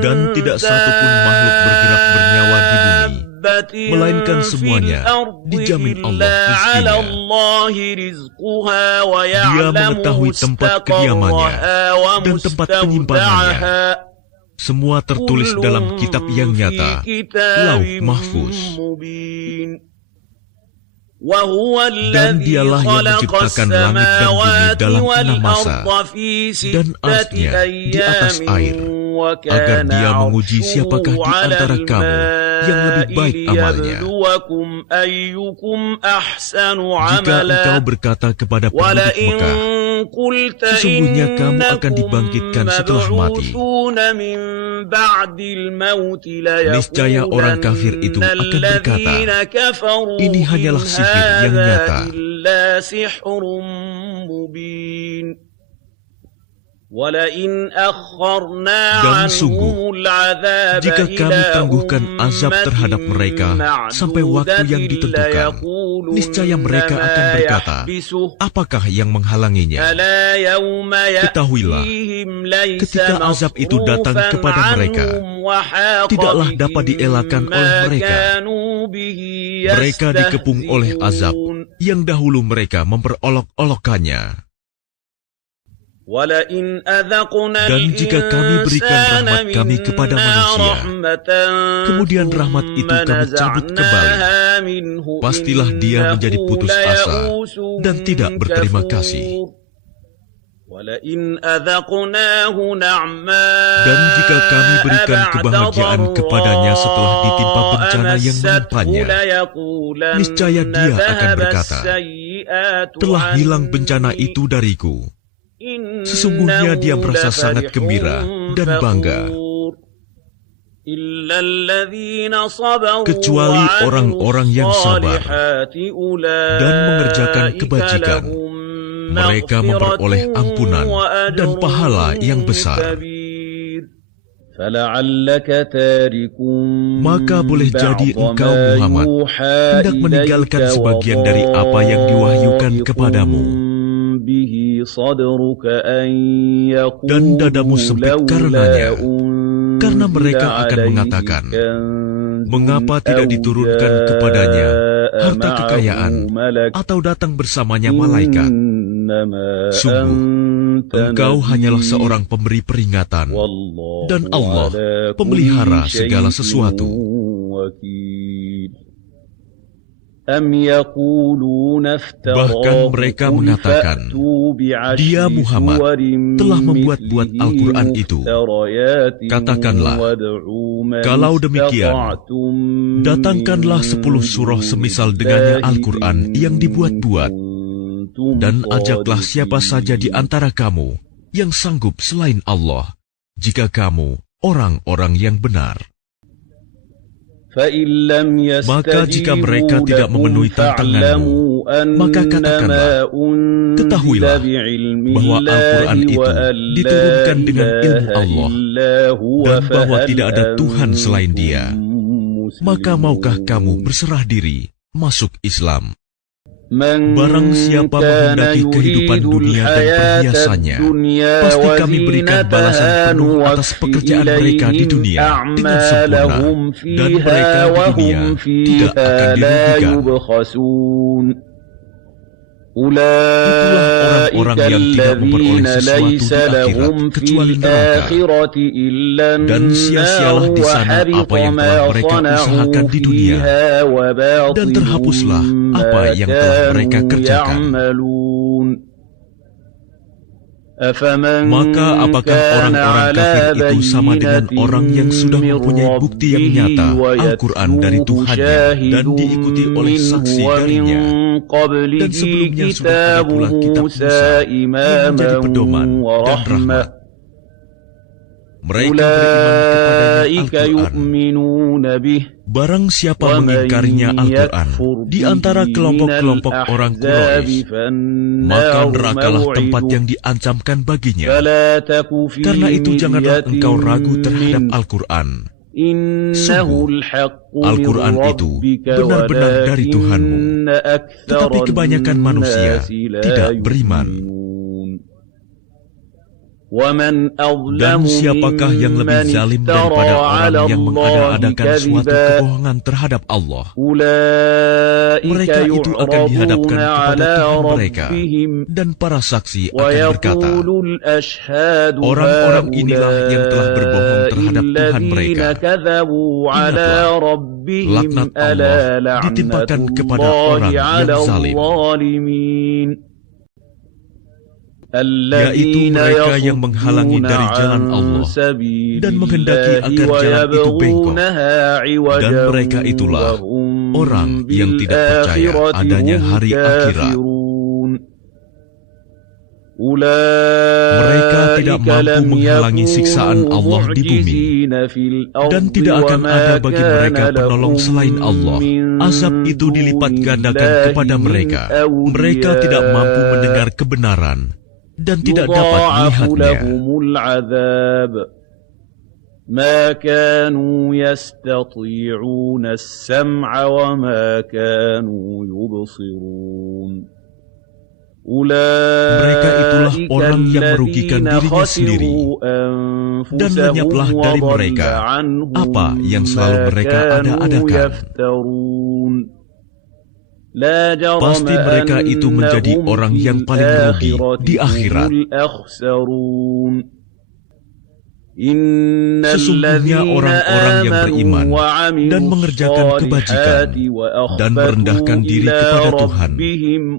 Dan tidak satupun makhluk bergerak bernyawa di bumi, melainkan semuanya dijamin Allah rizkinya. Dia mengetahui tempat kediamannya dan tempat penyimpanannya. Semua tertulis dalam kitab yang nyata, Lauh Mahfuz. Dan dialah yang menciptakan langit dan bumi dalam 6 masa, dan arsy-Nya di atas air, agar Dia menguji siapakah di antara kamu yang lebih baik amalnya. Jika engkau berkata kepada penduduk Mekah, sesungguhnya kamu akan dibangkitkan setelah mati, niscaya orang kafir itu akan berkata, ini hanyalah sihir yang nyata. Dan sungguh, jika kami tangguhkan azab terhadap mereka sampai waktu yang ditentukan, niscaya mereka akan berkata, apakah yang menghalanginya? Ketahuilah, ketika azab itu datang kepada mereka, tidaklah dapat dielakkan oleh mereka. Mereka dikepung oleh azab yang dahulu mereka memperolok-olokkannya. Dan jika kami berikan rahmat kami kepada manusia, kemudian rahmat itu kami cabut kembali, pastilah dia menjadi putus asa dan tidak berterima kasih. Dan jika kami berikan kebahagiaan kepadanya setelah ditimpa bencana yang menimpanya, niscaya dia akan berkata, telah hilang bencana itu dariku. Sesungguhnya dia merasa sangat gembira dan bangga. Kecuali orang-orang yang sabar dan mengerjakan kebajikan, mereka memperoleh ampunan dan pahala yang besar. Maka boleh jadi engkau Muhammad hendak meninggalkan sebagian dari apa yang diwahyukan kepadamu, dan dadamu sempit karenanya, karena mereka akan mengatakan, mengapa tidak diturunkan kepadanya harta kekayaan atau datang bersamanya malaikat? Sungguh, engkau hanyalah seorang pemberi peringatan, dan Allah pemelihara segala sesuatu. Bahkan mereka mengatakan, dia Muhammad telah membuat-buat Al-Quran itu. Katakanlah, kalau demikian, datangkanlah 10 surah semisal dengannya Al-Quran yang dibuat-buat, dan ajaklah siapa saja di antara kamu yang sanggup selain Allah, jika kamu orang-orang yang benar. Maka jika mereka tidak memenuhi tantanganmu, maka katakanlah, ketahuilah bahwa Al-Quran itu diturunkan dengan ilmu Allah, dan bahwa tidak ada Tuhan selain Dia. Maka maukah kamu berserah diri masuk Islam? Barang siapa menghendaki kehidupan dunia dan perhiasannya, pasti kami berikan balasan penuh atas pekerjaan mereka di dunia dengan sempurna, dan mereka di dunia tidak akan dirugikan. Itulah orang-orang yang tidak memperoleh sesuatu di akhirat kecuali neraka, dan sia-sialah di sana apa yang telah mereka usahakan di dunia, dan terhapuslah apa yang telah mereka kerjakan. Maka apakah orang-orang kafir itu sama dengan orang yang sudah mempunyai bukti yang nyata Al-Quran dari Tuhannya dan diikuti oleh saksi darinya, dan sebelumnya sudah ada pula kitab Musa yang menjadi pedoman dan rahmat? Mereka beriman kepadanya Al-Quran. Barang siapa mengingkarinya Al-Quran di antara kelompok-kelompok orang Quraisy, maka nerakalah tempat yang diancamkan baginya. Karena itu janganlah engkau ragu terhadap Al-Quran. Sungguh, Al-Quran itu benar-benar dari Tuhanmu, tetapi kebanyakan manusia tidak beriman. Dan siapakah yang lebih zalim daripada orang yang mengada-adakan suatu kebohongan terhadap Allah? Mereka itu akan dihadapkan kepada Tuhan mereka, dan para saksi akan berkata, orang-orang inilah yang telah berbohong terhadap Tuhan mereka. Ingatlah, laknat Allah ditimpakan kepada orang yang zalim, yaitu mereka yang menghalangi dari jalan Allah dan menghendaki agar jalan itu bengkok. Dan mereka itulah orang yang tidak percaya adanya hari akhirat. Mereka tidak mampu menghalangi siksaan Allah di bumi, dan tidak akan ada bagi mereka penolong selain Allah. Azab itu dilipat gandakan kepada mereka. Mereka tidak mampu mendengar kebenaran dan tidak dapat melihatnya. ما كانوا يستطيعون السمع وما كانوا يبصرون. Mereka itulah orang yang merugikan dirinya sendiri, dan lenyaplah dari mereka apa yang selalu mereka ada-adakan. Pasti mereka itu menjadi orang yang paling merugi di akhirat. Sesungguhnya orang-orang yang beriman dan mengerjakan kebajikan dan merendahkan diri kepada Tuhan,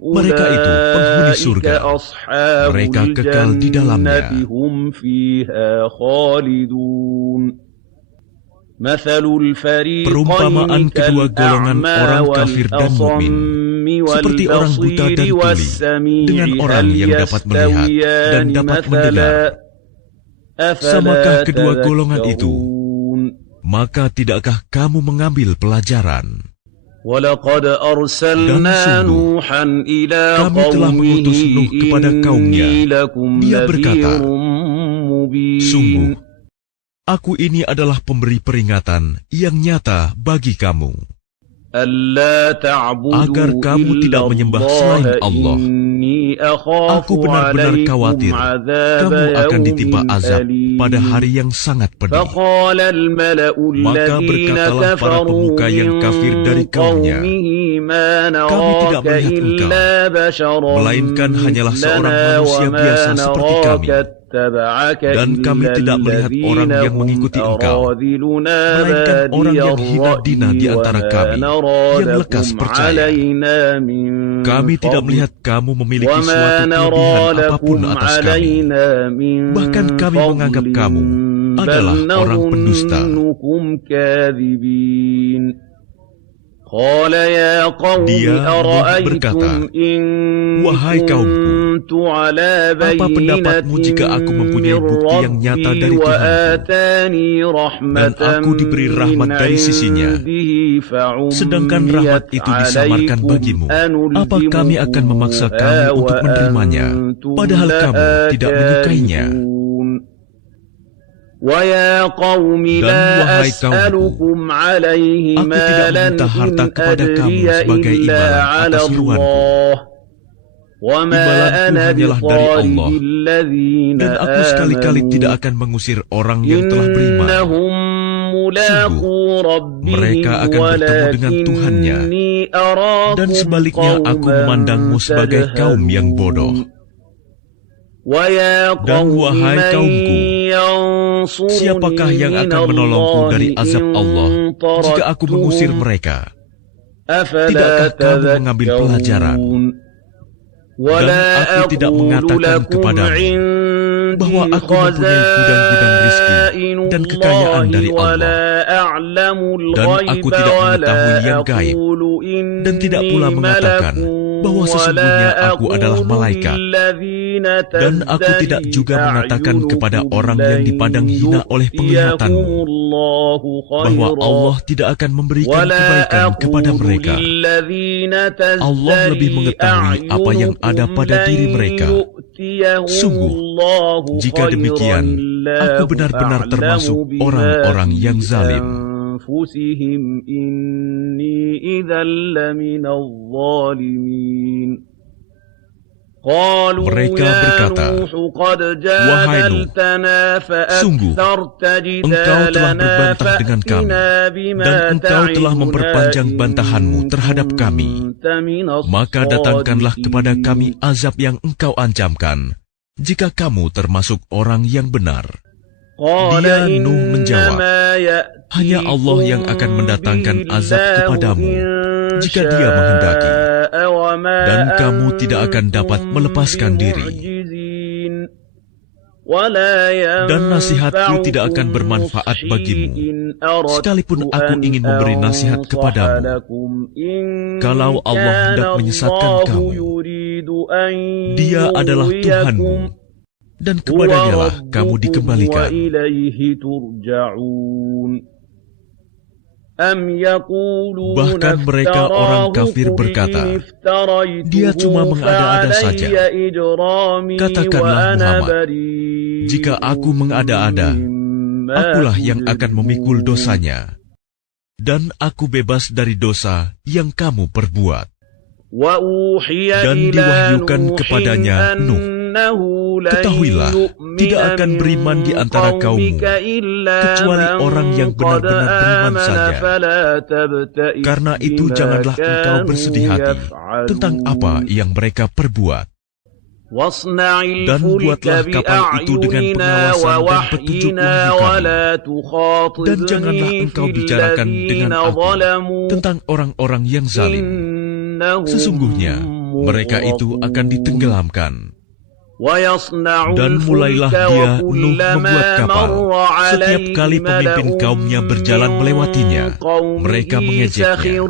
mereka itu penghuni surga. Mereka kekal di dalamnya. Perumpamaan kedua golongan orang kafir dan mukmin seperti orang buta dan tuli dengan orang yang dapat melihat dan dapat mendengar. Samakah kedua golongan itu? Maka tidakkah kamu mengambil pelajaran? Dan sungguh, kami telah mengutus Nuh kepada kaumnya. Dia berkata, sungguh, aku ini adalah pemberi peringatan yang nyata bagi kamu, agar kamu tidak menyembah selain Allah. Aku benar-benar khawatir kamu akan ditimpa azab pada hari yang sangat pedih. Maka berkatalah para pemuka yang kafir dari kaumnya, kami tidak melihat engkau, melainkan hanyalah seorang manusia biasa seperti kami. Dan kami tidak melihat orang yang mengikuti engkau, melainkan orang yang hina dina di antara kami, yang lekas percaya. Kami tidak melihat kamu memiliki suatu kelebihan apapun atas kami. Bahkan kami menganggap kamu adalah orang pendusta. Dia berkata, wahai kaumku, apa pendapatmu jika aku mempunyai bukti yang nyata dari Tuhanku, dan aku diberi rahmat dari sisinya, sedangkan rahmat itu disamarkan bagimu? Apa kami akan memaksa kamu untuk menerimanya, padahal kamu tidak menyukainya? Dan wahai kaumku, aku tidak meminta harta kepada kamu sebagai imbalan atas seruanku. Imbalanku hanyalah dari Allah, dan aku sekali-kali tidak akan mengusir orang yang telah beriman. Sungguh, mereka akan bertemu dengan Tuhannya, dan sebaliknya aku memandangmu sebagai kaum yang bodoh. Dan wahai kaumku, siapakah yang akan menolongku dari azab Allah jika aku mengusir mereka? Tidakkah kamu mengambil pelajaran? Dan aku tidak mengatakan kepadamu bahwa aku mempunyai gudang-gudang rizki dan kekayaan dari Allah, dan aku tidak mengetahui yang gaib, dan tidak pula mengatakan bahwa sesungguhnya aku adalah malaikat. Dan aku tidak juga mengatakan kepada orang yang dipandang hina oleh penglihatanmu bahwa Allah tidak akan memberikan kebaikan kepada mereka. Allah lebih mengetahui apa yang ada pada diri mereka. Sungguh, jika demikian, aku benar-benar termasuk orang-orang yang zalim. Mereka berkata, "Wahai Nuh, sungguh engkau telah berbantah dengan kami, dan engkau telah memperpanjang bantahanmu terhadap kami. Maka datangkanlah kepada kami azab yang engkau ancamkan, jika kamu termasuk orang yang benar." Dia Nuh menjawab, "Hanya Allah yang akan mendatangkan azab kepadamu jika Dia menghendaki, dan kamu tidak akan dapat melepaskan diri. Dan nasihatku tidak akan bermanfaat bagimu, sekalipun aku ingin memberi nasihat kepadamu. Kalau Allah hendak menyesatkan kamu, Dia adalah Tuhanmu, dan kepadanya lah kamu dikembalikan." Bahkan mereka orang kafir berkata, "Dia cuma mengada-ada saja." Katakanlah Muhammad, "Jika aku mengada-ada, akulah yang akan memikul dosanya, dan aku bebas dari dosa yang kamu perbuat." Dan diwahyukan kepadanya Nuh, "Ketahuilah, tidak akan beriman di antara kaummu, kecuali orang yang benar-benar beriman saja. Karena itu janganlah engkau bersedih hati tentang apa yang mereka perbuat. Dan buatlah kapal itu dengan pengawasan dan petunjuk wahyu kami. Dan janganlah engkau bicarakan dengan aku tentang orang-orang yang zalim. Sesungguhnya mereka itu akan ditenggelamkan." Dan mulailah dia Nuh membuat kapal. Setiap kali pemimpin kaumnya berjalan melewatinya, mereka mengejeknya.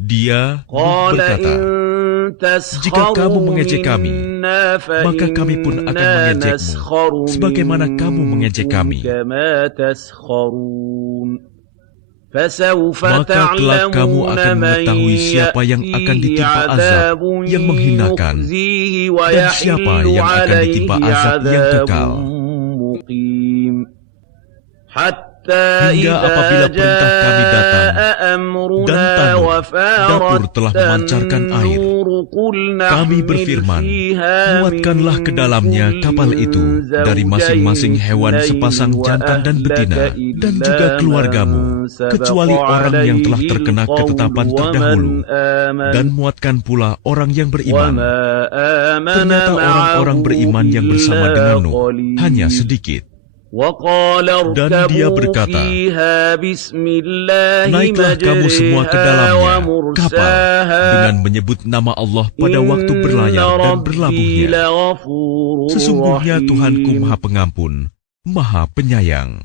Dia Nuh berkata, "Jika kamu mengejek kami, maka kami pun akan mengejekmu, sebagaimana kamu mengejek kami. Maka kelak kamu akan mengetahui siapa yang akan ditimpa azab yang menghinakan, dan siapa yang akan ditimpa azab yang kekal." Hingga apabila perintah kami datang, dan dapur telah memancarkan air, kami berfirman, "Muatkanlah ke dalamnya kapal itu dari masing-masing hewan sepasang jantan dan betina, dan juga keluargamu, kecuali orang yang telah terkena ketetapan terdahulu, dan muatkan pula orang yang beriman." Ternyata orang-orang beriman yang bersama dengan Nuh hanya sedikit. Dan dia berkata, "Naiklah kamu semua ke dalamnya, kapal, dengan menyebut nama Allah pada waktu berlayar dan berlabuhnya. Sesungguhnya Tuhanku Maha Pengampun, Maha Penyayang."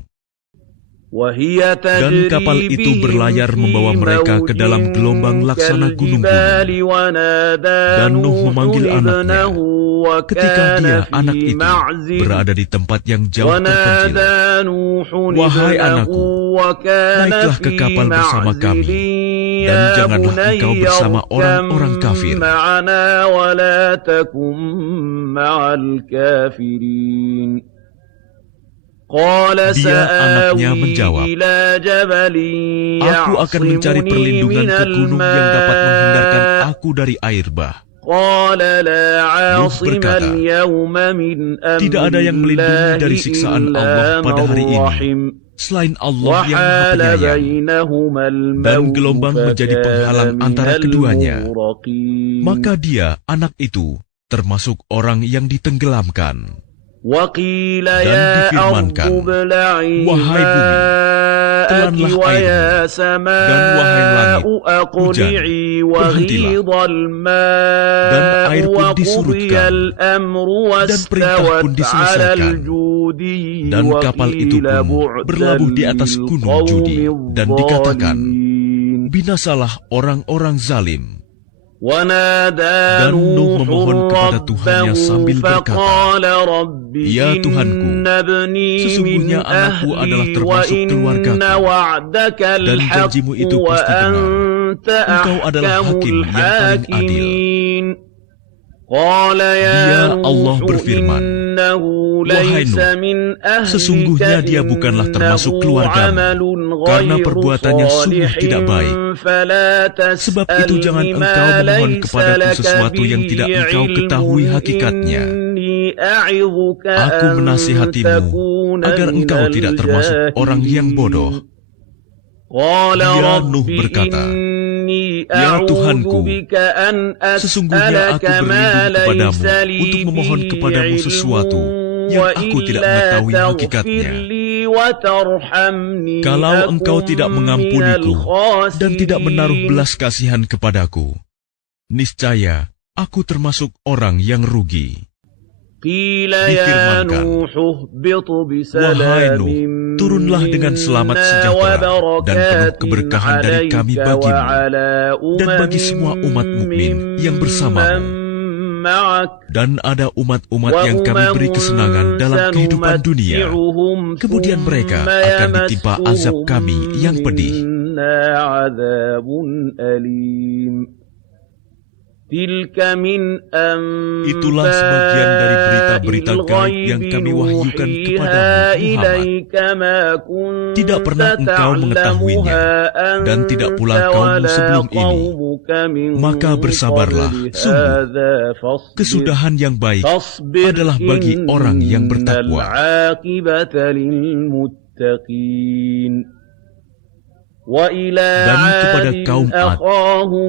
Dan kapal itu berlayar membawa mereka ke dalam gelombang laksana gunung-gunung. Dan Nuh memanggil anaknya. Ketika dia, anak itu, berada di tempat yang jauh terpencil, "Wahai anakku, naiklah ke kapal bersama kami, dan janganlah engkau bersama orang-orang kafir." Dia, anaknya, menjawab, "Aku akan mencari perlindungan ke gunung yang dapat menghindarkan aku dari air bah." Nuh berkata, "Tidak ada yang melindungi dari siksaan Allah pada hari ini selain Allah yang Maha Penyayang." Dan gelombang menjadi penghalang antara keduanya. Maka dia, anak itu, termasuk orang yang ditenggelamkan. Dan difirmankan, "Wahai bumi, telanlah airmu, dan wahai langit, hujan, berhentilah." Dan air pun disurutkan, dan perintah pun diselesaikan. Dan kapal itu pun berlabuh di atas gunung Judi, dan dikatakan, "Binasalah orang-orang zalim." Dan Nuh memohon kepada Tuhannya sambil berkata, "Ya Tuhanku, sesungguhnya anakku adalah termasuk keluargaku, dan janjimu itu pasti benar. Engkau adalah hakim yang paling adil." Dia, Allah, berfirman, Wahai Nuh, sesungguhnya dia bukanlah termasuk keluargamu, karena perbuatannya sungguh tidak baik. Sebab itu jangan engkau memohon kepadaku sesuatu yang tidak engkau ketahui hakikatnya. Aku menasihatimu agar engkau tidak termasuk orang yang bodoh. Dia Nuh berkata, Ya Tuhanku, sesungguhnya aku berlindung kepadamu untuk memohon kepadamu sesuatu yang aku tidak mengetahui hakikatnya. Kalau engkau tidak mengampuniku dan tidak menaruh belas kasihan kepadaku, niscaya aku termasuk orang yang rugi. Difirmankan, Wahai Nuh, turunlah dengan selamat sejahtera dan penuh keberkahan dari kami bagimu dan bagi semua umat mukmin yang bersamamu. Dan ada umat-umat yang kami beri kesenangan dalam kehidupan dunia, kemudian mereka akan ditimpa azab kami yang pedih. Itulah sebagian dari berita-berita gaib yang kami wahyukan kepadamu, Muhammad. Tidak pernah engkau mengetahuinya, dan tidak pula kaummu sebelum ini. Maka bersabarlah, sungguh kesudahan yang baik adalah bagi orang yang bertakwa. Dan kepada kaum Ad,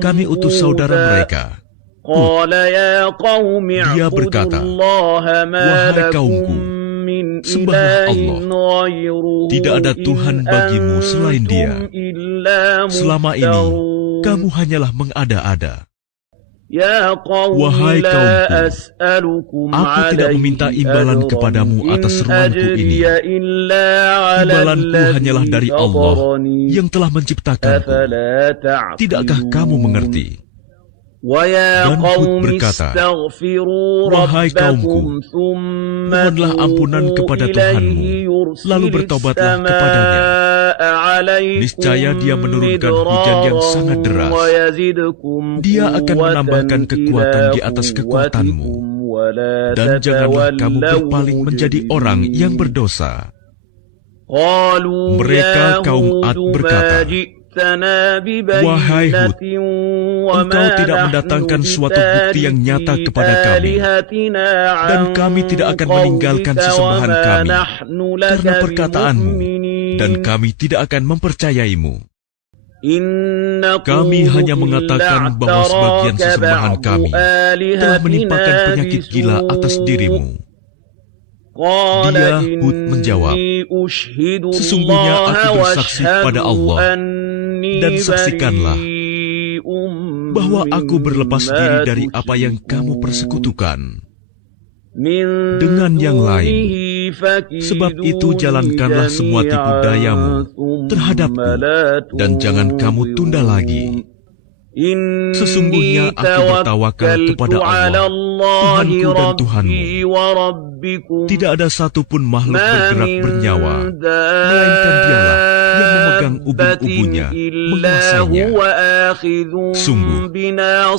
kami utus saudara mereka, Hud. Dia berkata, Wahai kaumku, sembahlah Allah. Tidak ada Tuhan bagimu selain Dia. Selama ini, kamu hanyalah mengada-ada. Wahai kaumku, aku tidak meminta imbalan kepadamu atas seruanku ini. Imbalanku hanyalah dari Allah yang telah menciptakanku. Tidakkah kamu mengerti? Dan Hud berkata, Wahai kaumku, mohonlah ampunan kepada Tuhanmu, lalu bertobatlah kepadanya. Niscaya Dia menurunkan hujan yang sangat deras. Dia akan menambahkan kekuatan di atas kekuatanmu. Dan janganlah kamu berpaling menjadi orang yang berdosa. Mereka kaum Ad berkata, Wahai Hud, engkau tidak mendatangkan suatu bukti yang nyata kepada kami, dan kami tidak akan meninggalkan sesembahan kami karena perkataanmu, dan kami tidak akan mempercayaimu. Kami hanya mengatakan bahwa sebagian sesembahan kami telah menimpakan penyakit gila atas dirimu. Dia, Hud, menjawab, Sesungguhnya aku bersaksi pada Allah, dan saksikanlah bahwa aku berlepas diri dari apa yang kamu persekutukan dengan yang lain. Sebab itu jalankanlah semua tipu dayamu terhadapku, dan jangan kamu tunda lagi. Sesungguhnya aku bertawakal kepada Allah, Tuhanku dan Tuhanmu. Tidak ada satupun makhluk bergerak bernyawa, melainkan Dialah yang memegang ubun-ubunnya, menguasainya. Sungguh,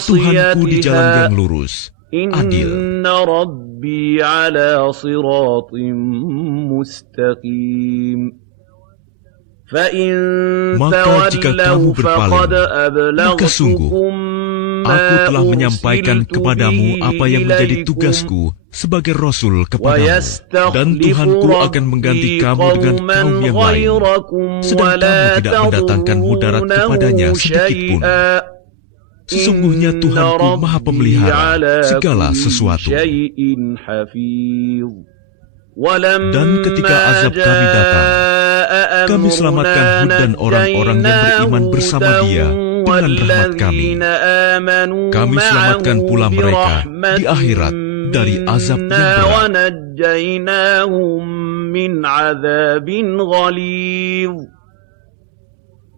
Tuhanku di jalan yang lurus, adil. Maka jika kamu berpaling, maka sungguh aku telah menyampaikan kepadamu apa yang menjadi tugasku sebagai Rasul kepadamu, dan Tuhanku akan mengganti kamu dengan kaum yang lain, sedang kamu tidak mendatangkan mudarat kepadanya sedikitpun. Sesungguhnya Tuhanku Maha Pemelihara segala sesuatu. Dan ketika azab kami datang, kami selamatkan Hud dan orang-orang yang beriman bersama dia dengan rahmat kami. Kami selamatkan pula mereka di akhirat dari azab yang berat.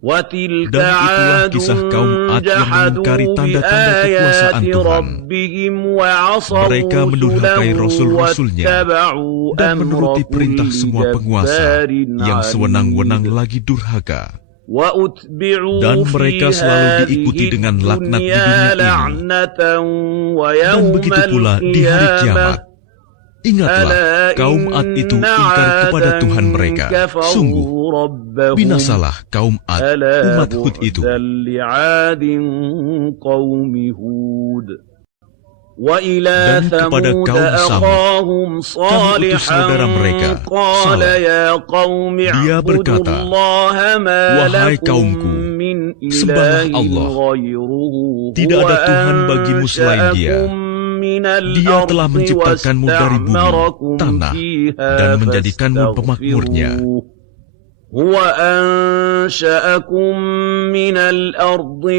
Dan itulah kisah kaum Ad yang mengingkari tanda-tanda kekuasaan Tuhan. Mereka mendurhakai Rasul-Rasulnya dan menuruti perintah semua penguasa yang sewenang-wenang lagi durhaka. Dan mereka selalu diikuti dengan laknat di dunia ini. Dan begitu pula di hari kiamat. Ingatlah, kaum Ad itu ingkar kepada Tuhan mereka. Sungguh, binasalah kaum Ad, umat Hud itu. Dan kepada kaum Samud, kami utus saudara mereka, Saleh. Dia berkata, "Wahai kaumku, sembahlah Allah. Tidak ada Tuhan bagimu selain Dia. Dia telah menciptakanmu dari bumi, tanah, dan menjadikanmu pemakmurnya.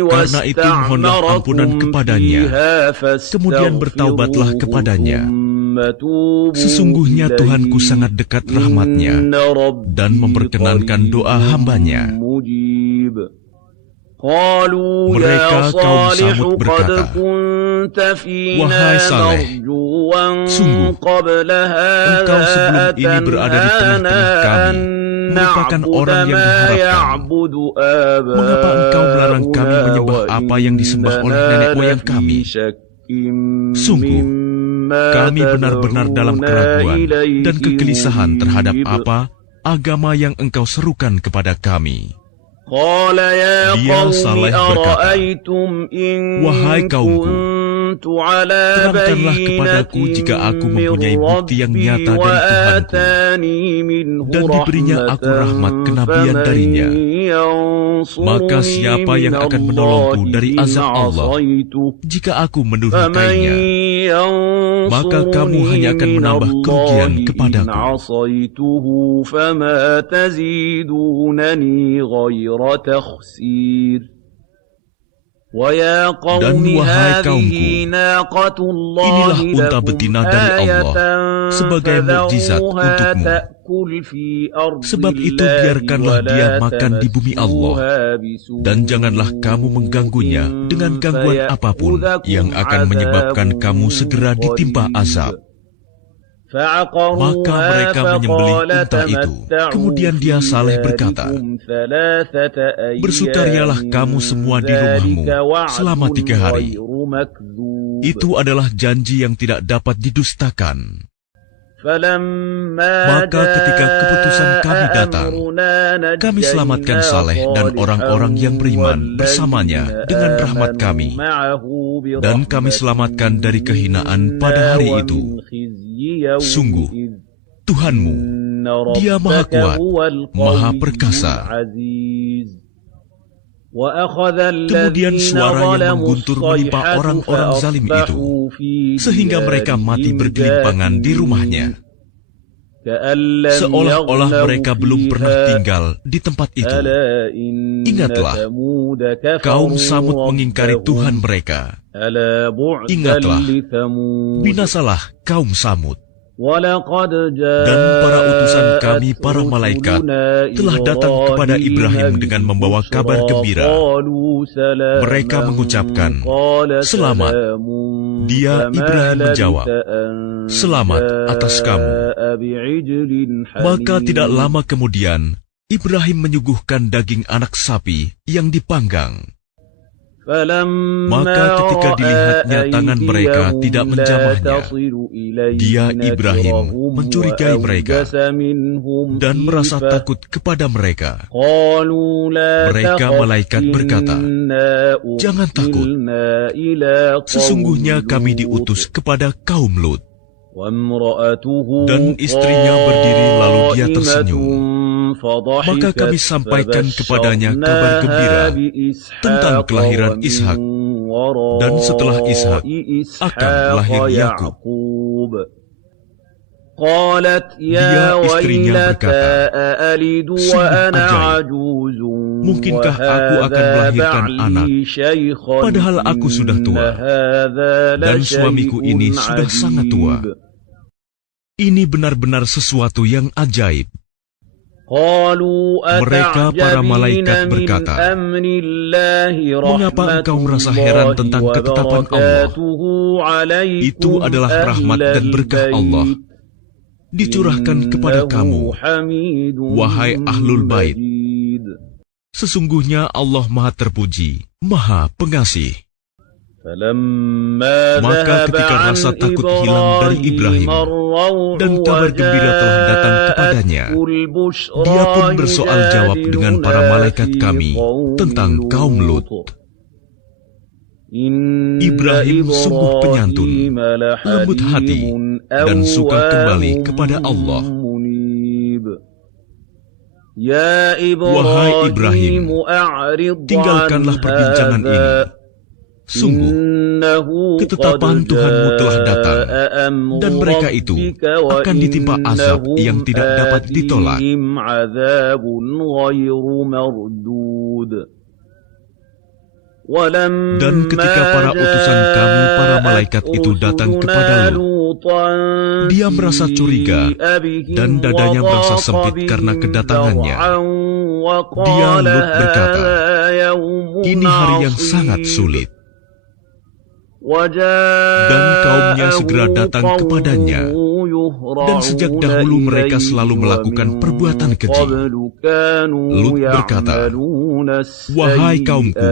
Karena itu mohonlah ampunan kepadanya, kemudian bertaubatlah kepadanya. Sesungguhnya Tuhanku sangat dekat rahmatnya dan memperkenankan doa hambanya." Mereka kaum Samud berkata, "Wahai Saleh, sungguh engkau sebelum ini berada di tengah-tengah kami, merupakan orang yang diharapkan. Mengapa engkau melarang kami menyembah apa yang disembah oleh nenek moyang kami? Sungguh, kami benar-benar dalam keraguan dan kegelisahan terhadap apa agama yang engkau serukan kepada kami." Dia Saleh berkata, "Wahai kaumku, terangkanlah kepadaku jika aku mempunyai bukti yang nyata dari Tuhanku, dan diberinya aku rahmat kenabian darinya. Maka siapa yang akan menolongku dari azab Allah jika aku mendurhakainya? Maka kamu hanya akan menambah kerugian kepadaku." Dan wahai kaumku, inilah unta betina dari Allah sebagai mukjizat untukmu. Sebab itu biarkanlah dia makan di bumi Allah, dan janganlah kamu mengganggunya dengan gangguan apapun yang akan menyebabkan kamu segera ditimpa azab. Maka mereka menyembelih unta itu. Kemudian dia Saleh berkata, "Bersukarialah kamu semua di rumahmu selama 3 hari. Itu adalah janji yang tidak dapat didustakan." Maka ketika keputusan kami datang, kami selamatkan Saleh dan orang-orang yang beriman bersamanya dengan rahmat kami, dan kami selamatkan dari kehinaan pada hari itu. Sungguh, Tuhanmu, Dia Maha Kuat, Maha Perkasa. Kemudian suara yang mengguntur menimpa orang-orang zalim itu, sehingga mereka mati bergelimpangan di rumahnya, seolah-olah mereka belum pernah tinggal di tempat itu. Ingatlah, kaum Samud mengingkari Tuhan mereka. Ingatlah, binasalah kaum Samud. Dan para utusan kami, para malaikat, telah datang kepada Ibrahim dengan membawa kabar gembira. Mereka mengucapkan, "Selamat." Dia, Ibrahim, menjawab, "Selamat atas kamu." Maka tidak lama kemudian, Ibrahim menyuguhkan daging anak sapi yang dipanggang. Maka ketika dilihatnya tangan mereka tidak menjamahnya, dia, Ibrahim, mencurigai mereka dan merasa takut kepada mereka. Mereka malaikat berkata, "Jangan takut, sesungguhnya kami diutus kepada kaum Lut." Dan istrinya berdiri lalu dia tersenyum. Maka kami sampaikan kepadanya kabar gembira tentang kelahiran Ishak, dan setelah Ishak akan lahir Yakub. Dia, istrinya, berkata, "Sungguh ajaib, mungkinkah aku akan melahirkan anak, padahal aku sudah tua, dan suamiku ini sudah sangat tua. Ini benar-benar sesuatu yang ajaib." Mereka, para malaikat, berkata, "Mengapa engkau merasa heran tentang ketetapan Allah? Itu adalah rahmat dan berkah Allah dicurahkan kepada kamu, wahai Ahlul Bait. Sesungguhnya Allah Maha Terpuji, Maha Pengasih." Maka ketika rasa takut hilang dari Ibrahim dan kabar gembira telah datang kepadanya, dia pun bersoal jawab dengan para malaikat kami tentang kaum Lut. Ibrahim sungguh penyantun, lembut hati, dan suka kembali kepada Allah. Wahai Ibrahim, tinggalkanlah perbincangan ini. Sungguh, ketetapan Tuhanmu telah datang, dan mereka itu akan ditimpa azab yang tidak dapat ditolak. Dan ketika para utusan kami, para malaikat itu datang kepada Lut, dia merasa curiga dan dadanya merasa sempit karena kedatangannya. Dia Lut berkata, "Ini hari yang sangat sulit." Dan kaumnya segera datang kepadanya, dan sejak dahulu mereka selalu melakukan perbuatan keji. Lut berkata, "Wahai kaumku,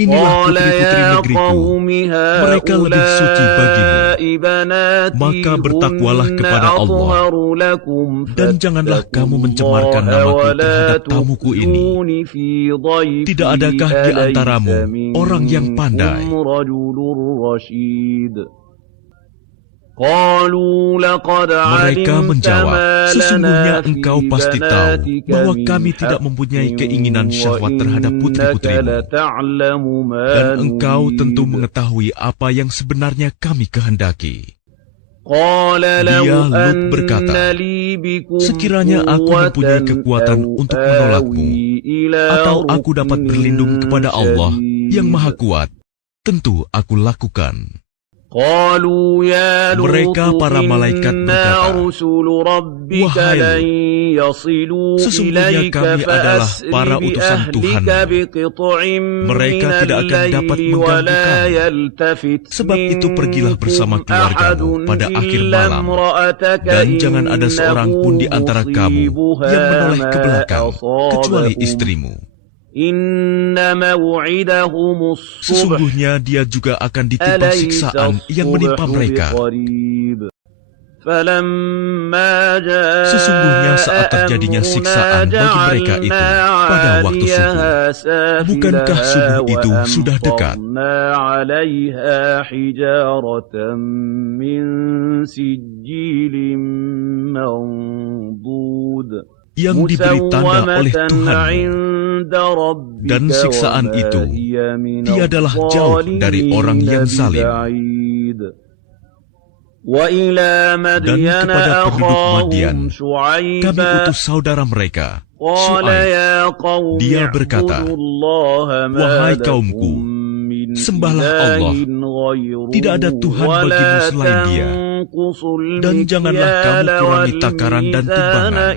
inilah putri-putri negeriku, mereka lebih suci bagimu. Maka bertakwalah kepada Allah, dan janganlah kamu mencemarkan namaku terhadap tamuku ini. Tidak adakah di antaramu orang yang pandai?" Mereka menjawab, "Sesungguhnya engkau pasti tahu bahwa kami tidak mempunyai keinginan syahwat terhadap putri-putrimu, dan engkau tentu mengetahui apa yang sebenarnya kami kehendaki." Dia Lut berkata, "Sekiranya aku mempunyai kekuatan untuk menolakmu, atau aku dapat berlindung kepada Allah yang Maha Kuat, tentu aku lakukan." Mereka para malaikat berkata, "Wahai Lut, sesungguhnya kami adalah para utusan Tuhan. Mereka tidak akan dapat mengganggu kami. Sebab itu pergilah bersama keluargamu pada akhir malam, dan jangan ada seorang pun di antara kamu yang menoleh ke belakang, kecuali istrimu. Sesungguhnya dia juga akan ditimpa siksaan yang menimpa mereka. Sesungguhnya saat terjadinya siksaan bagi mereka itu pada waktu subuh, bukankah subuh itu sudah dekat? Yang diberi tanda oleh Tuhanmu, dan siksaan itu tiadalah jauh dari orang yang zalim. Dan kepada penduduk Madian, kami utus saudara mereka, Syuaib. Dia berkata, "Wahai kaumku, sembahlah Allah, tidak ada Tuhan bagimu selain Dia, dan janganlah kamu kurangi takaran dan timbangan.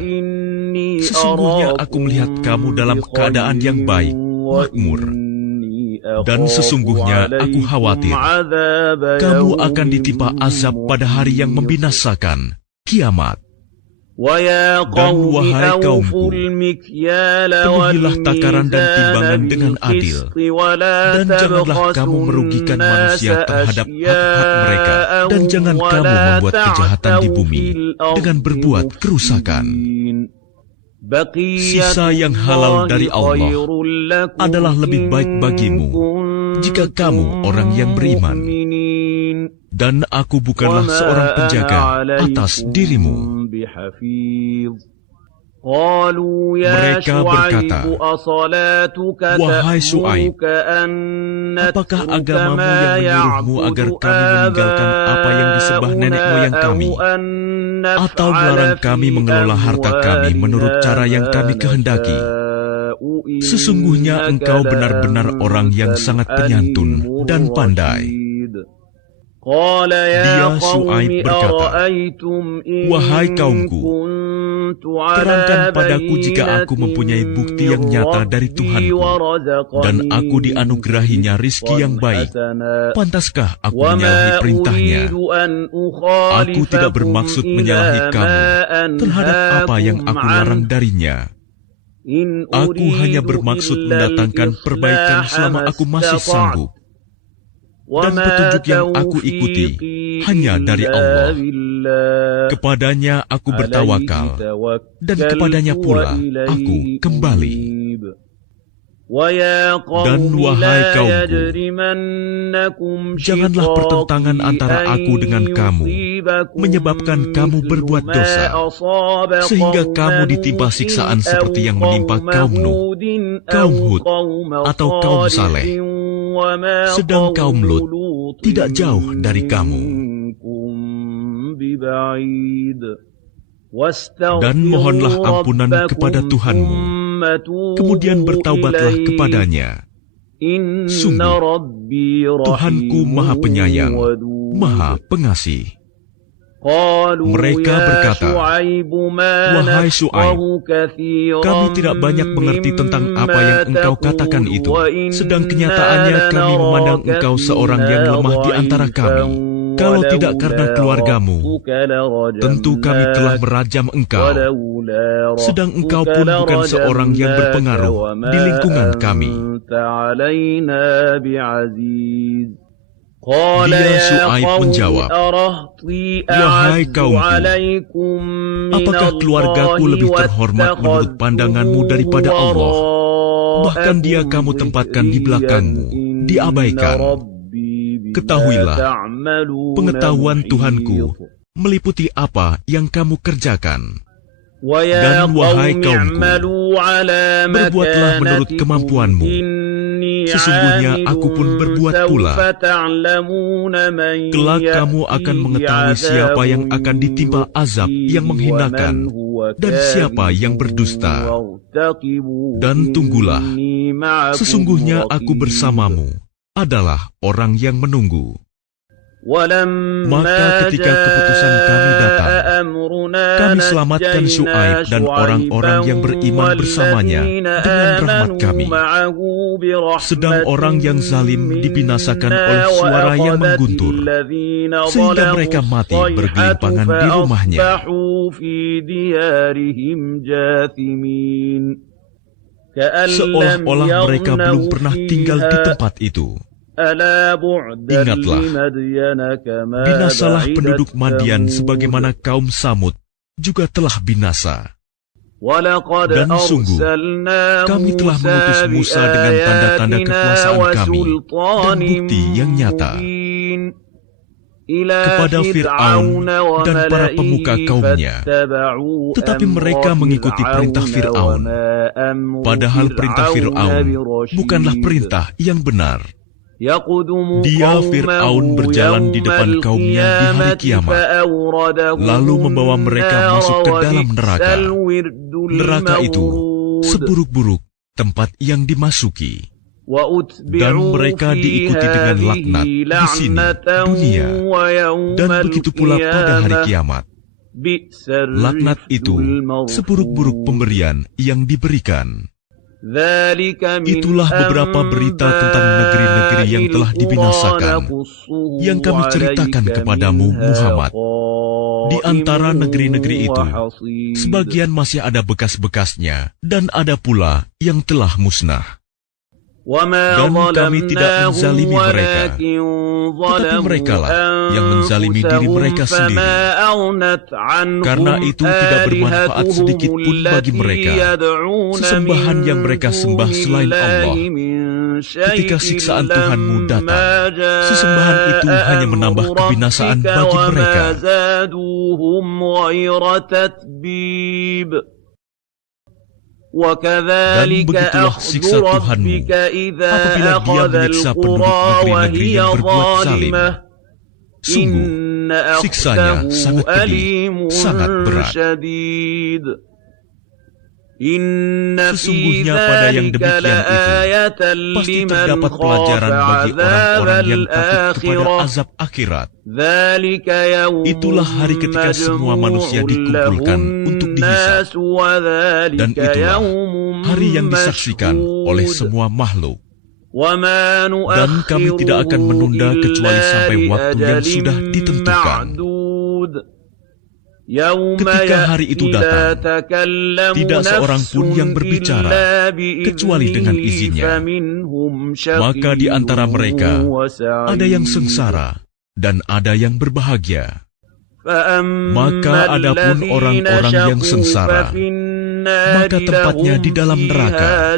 Sesungguhnya aku melihat kamu dalam keadaan yang baik, makmur. Dan sesungguhnya aku khawatir kamu akan ditimpa azab pada hari yang membinasakan, kiamat. Dan wahai kaumku, penuhilah takaran dan timbangan dengan adil, dan janganlah kamu merugikan manusia terhadap hak-hak mereka, dan jangan kamu membuat kejahatan di bumi dengan berbuat kerusakan. Sisa yang halal dari Allah adalah lebih baik bagimu jika kamu orang yang beriman, dan aku bukanlah seorang penjaga atas dirimu." Mereka berkata, "Wahai Syuaib, apakah agamamu yang menyuruhmu agar kami meninggalkan apa yang disembah nenek moyang kami, atau melarang kami mengelola harta kami menurut cara yang kami kehendaki? Sesungguhnya engkau benar-benar orang yang sangat penyantun dan pandai." Dia Syuaib berkata, "Wahai kaumku, terangkan padaku jika aku mempunyai bukti yang nyata dari Tuhanku, dan aku dianugerahinya rizki yang baik. Pantaskah aku menyalahi perintahnya? Aku tidak bermaksud menyalahi kamu terhadap apa yang aku larang darinya. Aku hanya bermaksud mendatangkan perbaikan selama aku masih sanggup. Dan petunjuk yang aku ikuti hanya dari Allah. Kepadanya aku bertawakal, dan kepadanya pula aku kembali. Dan wahai kaumku, janganlah pertentangan antara aku dengan kamu menyebabkan kamu berbuat dosa, sehingga kamu ditimpa siksaan seperti yang menimpa kaum Nuh, kaum Hud, atau kaum Saleh. Sedang kaum Lut tidak jauh dari kamu. Dan mohonlah ampunan kepada Tuhanmu, kemudian bertaubatlah kepadanya. Sungguh, Tuhanku Maha Penyayang, Maha Pengasih. Mereka berkata, wahai Syuaib, kami tidak banyak mengerti tentang apa yang engkau katakan itu, sedang kenyataannya kami memandang engkau seorang yang lemah di antara kami. Kalau tidak karena keluargamu, tentu kami telah merajam engkau. Sedang engkau pun bukan seorang yang berpengaruh di lingkungan kami. Dia Syuaib menjawab, wahai kaumku, apakah keluargaku lebih terhormat menurut pandanganmu daripada Allah? Bahkan dia kamu tempatkan di belakangmu, diabaikan. Ketahuilah, pengetahuan Tuhanku meliputi apa yang kamu kerjakan. Dan wahai kaumku, berbuatlah menurut kemampuanmu. Sesungguhnya aku pun berbuat pula. Kelak kamu akan mengetahui siapa yang akan ditimpa azab yang menghinakan, dan siapa yang berdusta. Dan tunggulah, sesungguhnya aku bersamamu adalah orang yang menunggu. Maka ketika keputusan kami datang, kami selamatkan Syuaib dan orang-orang yang beriman bersamanya dengan rahmat kami. Sedang orang yang zalim dibinasakan oleh suara yang mengguntur, sehingga mereka mati bergelimpangan di rumahnya. Seolah-olah mereka belum pernah tinggal di tempat itu. Ingatlah, binasalah penduduk Madian sebagaimana kaum Samud juga telah binasa. Dan sungguh, kami telah mengutus Musa dengan tanda-tanda kekuasaan kami dan bukti yang nyata kepada Fir'aun dan para pemuka kaumnya. Tetapi mereka mengikuti perintah Fir'aun, padahal perintah Fir'aun bukanlah perintah yang benar. Dia Fir'aun berjalan di depan kaumnya di hari kiamat, lalu membawa mereka masuk ke dalam neraka. Neraka itu seburuk-buruk tempat yang dimasuki. Dan mereka diikuti dengan laknat di sini, dunia, dan begitu pula pada hari kiamat. Laknat itu seburuk-buruk pemberian yang diberikan. Itulah beberapa berita tentang negeri-negeri yang telah dibinasakan, yang kami ceritakan kepadamu, Muhammad. Di antara negeri-negeri itu, sebagian masih ada bekas-bekasnya, dan ada pula yang telah musnah. Dan kami tidak menzalimi mereka, tetapi merekalah yang menzalimi diri mereka sendiri. Karena itu tidak bermanfaat sedikit pun bagi mereka sesembahan yang mereka sembah selain Allah. Ketika siksaan Tuhanmu datang, sesembahan itu hanya menambah kebinasaan bagi mereka. Dan begitulah siksa Tuhanmu apabila Dia menyiksa penduduk negeri-negeri yang berbuat zalim. Sungguh, siksanya sangat pedih, sangat berat. Sesungguhnya pada yang demikian itu pasti terdapat pelajaran bagi orang-orang yang takut kepada azab akhirat. Itulah hari ketika semua manusia dikumpulkan untuk dihisab, dan itulah hari yang disaksikan oleh semua makhluk. Dan kami tidak akan menunda kecuali sampai waktu yang sudah ditentukan. Ketika hari itu datang, tidak seorang pun yang berbicara kecuali dengan izinnya. Maka di antara mereka ada yang sengsara dan ada yang berbahagia. Maka adapun orang-orang yang sengsara, maka tempatnya di dalam neraka.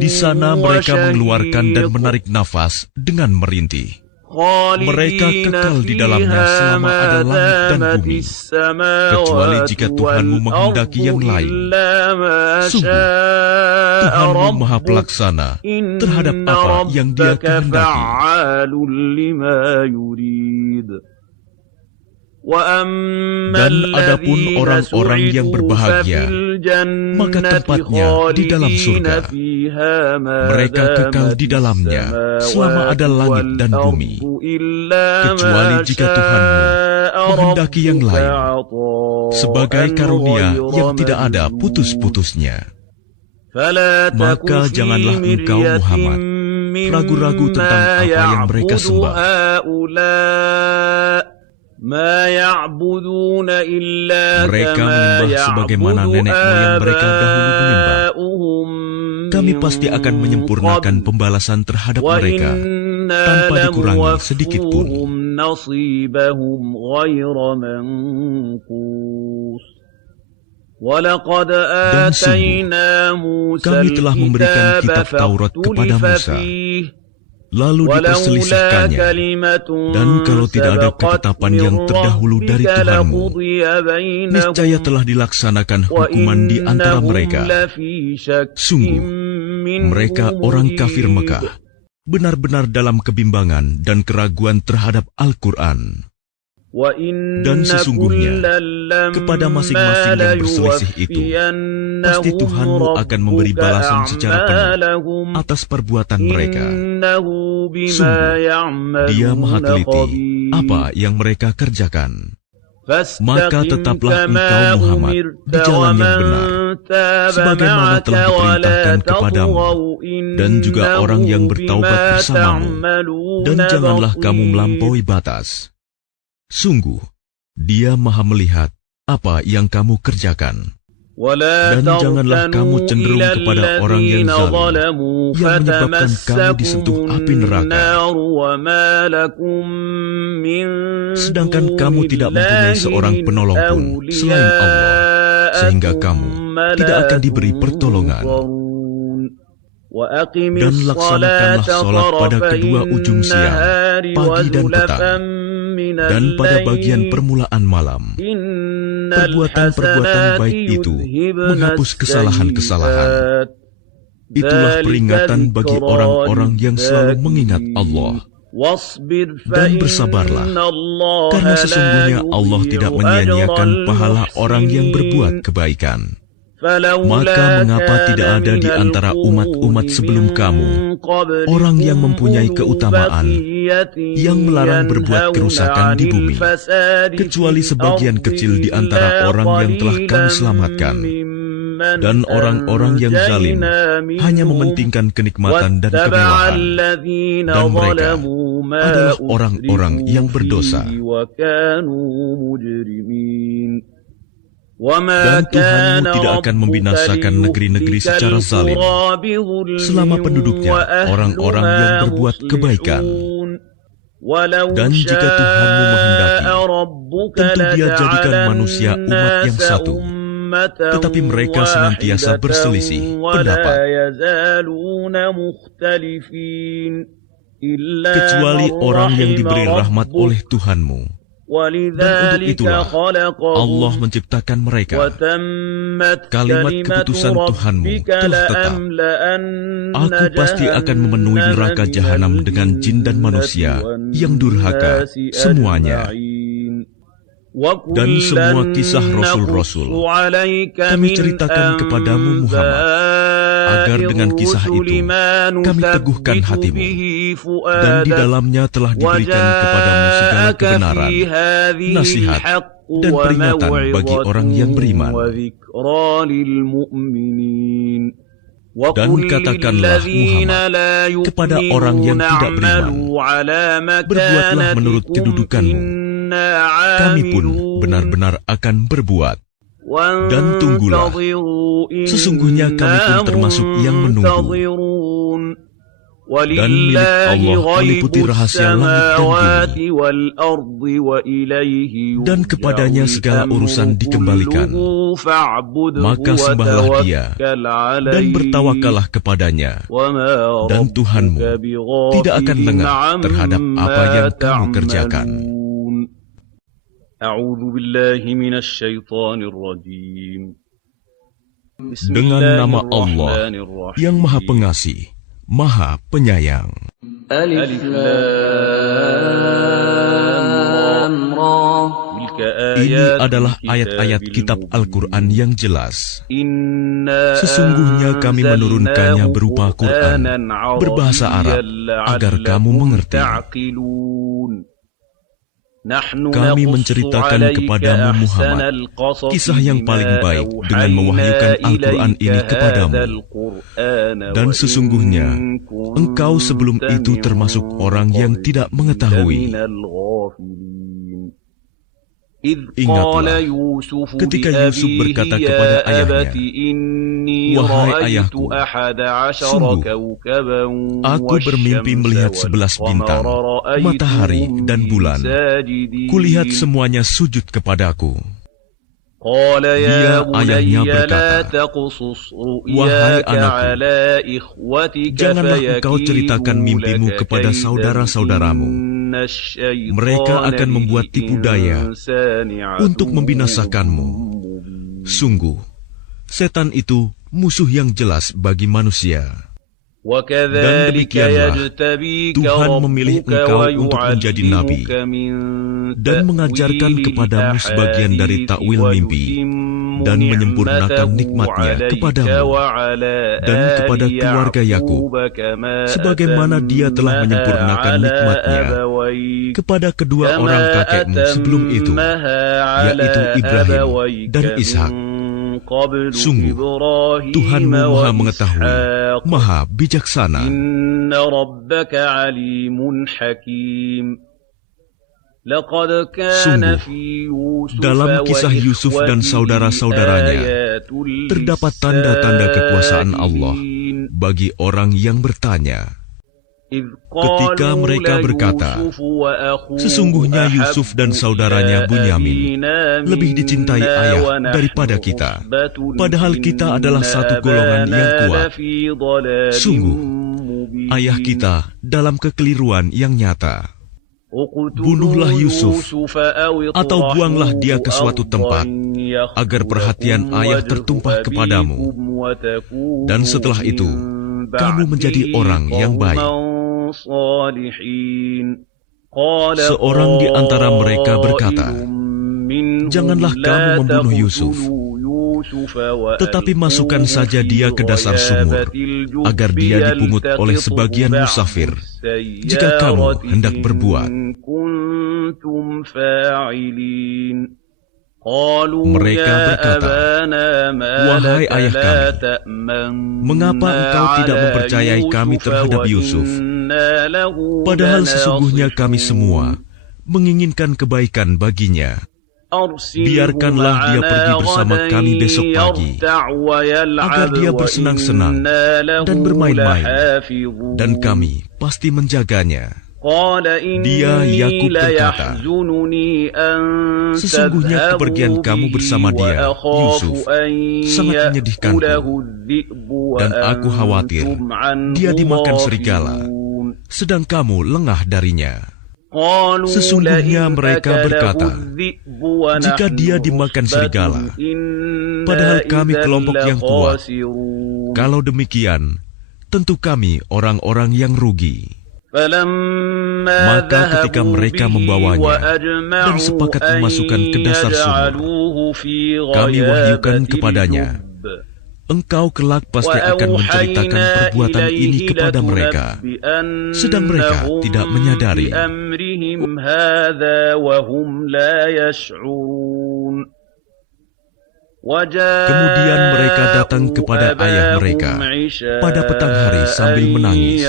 Di sana mereka mengeluarkan dan menarik nafas dengan merintih. Mereka kekal di dalamnya selama ada langit dan bumi, kecuali jika Tuhanmu menghendaki yang lain. Sungguh, Tuhanmu Maha Pelaksana terhadap apa yang Dia kehendaki. Dan adapun orang-orang yang berbahagia, maka tempatnya di dalam surga. Mereka kekal di dalamnya selama ada langit dan bumi, kecuali jika Tuhanmu menghendaki yang lain, sebagai karunia yang tidak ada putus-putusnya. Maka janganlah engkau Muhammad ragu-ragu tentang apa yang mereka sembah. Mereka menyembah sebagaimana nenek moyang mereka dahulu menyembah. Kami pasti akan menyempurnakan pembalasan terhadap mereka tanpa dikurangi sedikit pun. Dan sungguh, kami telah memberikan kitab Taurat kepada Musa, lalu diperselisihkannya. Dan kalau tidak ada ketetapan yang terdahulu dari Tuhanmu, niscaya telah dilaksanakan hukuman di antara mereka. Sungguh, mereka orang kafir Mekah benar-benar dalam kebimbangan dan keraguan terhadap Al-Quran. Dan sesungguhnya, kepada masing-masing yang berselisih itu, pasti Tuhanmu akan memberi balasan secara penuh atas perbuatan mereka. Sungguh, Dia Maha Teliti apa yang mereka kerjakan. Maka tetaplah engkau Muhammad di jalan yang benar, sebagaimana telah diperintahkan kepadamu, dan juga orang yang bertaubat bersamamu, dan janganlah kamu melampaui batas. Sungguh, Dia Maha melihat apa yang kamu kerjakan. Dan janganlah kamu cenderung kepada orang yang zalim, yang menyebabkan kamu disentuh api neraka, sedangkan kamu tidak mempunyai seorang penolong pun selain Allah, sehingga kamu tidak akan diberi pertolongan. Dan laksanakanlah sholat pada kedua ujung siang, pagi dan petang, dan pada bagian permulaan malam. Perbuatan-perbuatan baik itu menghapus kesalahan-kesalahan. Itulah peringatan bagi orang-orang yang selalu mengingat Allah. Dan bersabarlah, karena sesungguhnya Allah tidak menyia-nyiakan pahala orang yang berbuat kebaikan. Maka mengapa tidak ada di antara umat-umat sebelum kamu orang yang mempunyai keutamaan, yang melarang berbuat kerusakan di bumi, kecuali sebagian kecil di antara orang yang telah kami selamatkan. Dan orang-orang yang zalim hanya mementingkan kenikmatan dan kemewahan, dan mereka adalah orang-orang yang berdosa. Dan Tuhanmu tidak akan membinasakan negeri-negeri secara zalim selama penduduknya orang-orang yang berbuat kebaikan. Dan jika Tuhanmu menghendaki, tentu Dia jadikan manusia umat yang satu, tetapi mereka senantiasa berselisih pendapat. Kecuali orang yang diberi rahmat oleh Tuhanmu. Dan untuk itulah Allah menciptakan mereka. Kalimat keputusan Tuhanmu telah tetap. Aku pasti akan memenuhi neraka jahanam dengan jin dan manusia yang durhaka semuanya. Dan semua kisah Rasul-Rasul kami ceritakan kepadamu Muhammad, agar dengan kisah itu kami teguhkan hatimu, dan di dalamnya telah diberikan kepadamu segala kebenaran, nasihat, dan peringatan bagi orang yang beriman. Dan katakanlah Muhammad kepada orang yang tidak beriman, berbuatlah menurut kedudukanmu, kami pun benar-benar akan berbuat. Dan tunggulah, sesungguhnya kami pun termasuk yang menunggu. Dan milik Allah meliputi rahasia langit dan bumi, dan kepadanya segala urusan dikembalikan. Maka sembahlah Dia dan bertawakallah kepadanya, dan Tuhanmu tidak akan lengah terhadap apa yang kamu kerjakan. Dengan nama Allah yang Maha Pengasih, Maha Penyayang. Alif Lam Ra. Ini adalah ayat-ayat kitab Al-Quran yang jelas. Sesungguhnya kami menurunkannya berupa Quran berbahasa Arab agar kamu mengerti. Kami menceritakan kepadamu Muhammad kisah yang paling baik dengan mewahyukan Al-Quran ini kepadamu. Dan sesungguhnya engkau sebelum itu termasuk orang yang tidak mengetahui. Ingatlah ketika Yusuf berkata kepada ayahnya, "Wahai ayahku, sungguh aku bermimpi melihat 11 bintang, matahari dan bulan. Kulihat semuanya sujud kepadaku." Dia ayahnya berkata, "Wahai anakku, janganlah engkau ceritakan mimpimu kepada saudara-saudaramu. Mereka akan membuat tipu daya untuk membinasakanmu. Sungguh, setan itu musuh yang jelas bagi manusia." Dan demikianlah Tuhan memilih engkau untuk menjadi nabi dan mengajarkan kepadamu sebagian dari takwil mimpi dan menyempurnakan nikmatnya kepadamu dan kepada keluarga Yakub, sebagaimana Dia telah menyempurnakan nikmatnya kepada kedua orang kakekmu sebelum itu, yaitu Ibrahim dan Ishak. Sungguh, Tuhanmu Maha Mengetahui, Maha Bijaksana. Sungguh, dalam kisah Yusuf dan saudara-saudaranya terdapat tanda-tanda kekuasaan Allah bagi orang yang bertanya. Ketika mereka berkata, "Sesungguhnya Yusuf dan saudaranya Bunyamin lebih dicintai ayah daripada kita, padahal kita adalah satu golongan yang kuat. Sungguh, ayah kita dalam kekeliruan yang nyata. Bunuhlah Yusuf atau buanglah dia ke suatu tempat, agar perhatian ayah tertumpah kepadamu. Dan setelah itu, kamu menjadi orang yang baik." Seorang di antara mereka berkata, "Janganlah kamu membunuh Yusuf, tetapi masukkan saja dia ke dasar sumur, agar dia dipungut oleh sebagian musafir, jika kamu hendak berbuat." Mereka berkata, "Wahai ayah kami, mengapa engkau tidak mempercayai kami terhadap Yusuf? Padahal sesungguhnya kami semua menginginkan kebaikan baginya. Biarkanlah dia pergi bersama kami besok pagi, agar dia bersenang-senang dan bermain-main, dan kami pasti menjaganya." Dia, Yakub, berkata, "Sesungguhnya kepergian kamu bersama dia, Yusuf, sangat menyedihkanku, dan aku khawatir dia dimakan serigala, sedang kamu lengah darinya." Sesungguhnya mereka berkata, "Jika dia dimakan serigala, padahal kami kelompok yang kuat, kalau demikian, tentu kami orang-orang yang rugi." Maka ketika mereka membawanya dan sepakat memasukkan ke dasar sumur, kami wahyukan kepadanya, "Engkau kelak pasti akan menceritakan perbuatan ini kepada mereka," sedang mereka tidak menyadari. Kemudian mereka datang kepada ayah mereka pada petang hari sambil menangis.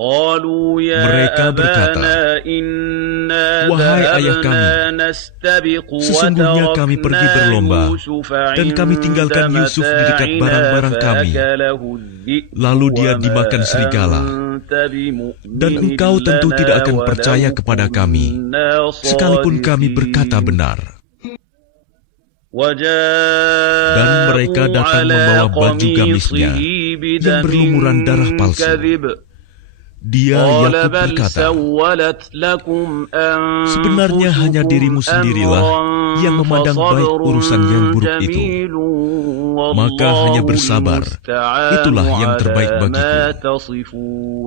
Mereka berkata, "Wahai ayah kami, sesungguhnya kami pergi berlomba dan kami tinggalkan Yusuf di dekat barang-barang kami. Lalu dia dimakan serigala. Dan engkau tentu tidak akan percaya kepada kami, sekalipun kami berkata benar." Dan mereka datang membawa baju gamisnya yang berlumuran darah palsu. Dia Yakub berkata, "Sebenarnya hanya dirimu sendirilah yang memandang baik urusan yang buruk itu. Maka hanya bersabar, itulah yang terbaik bagiku.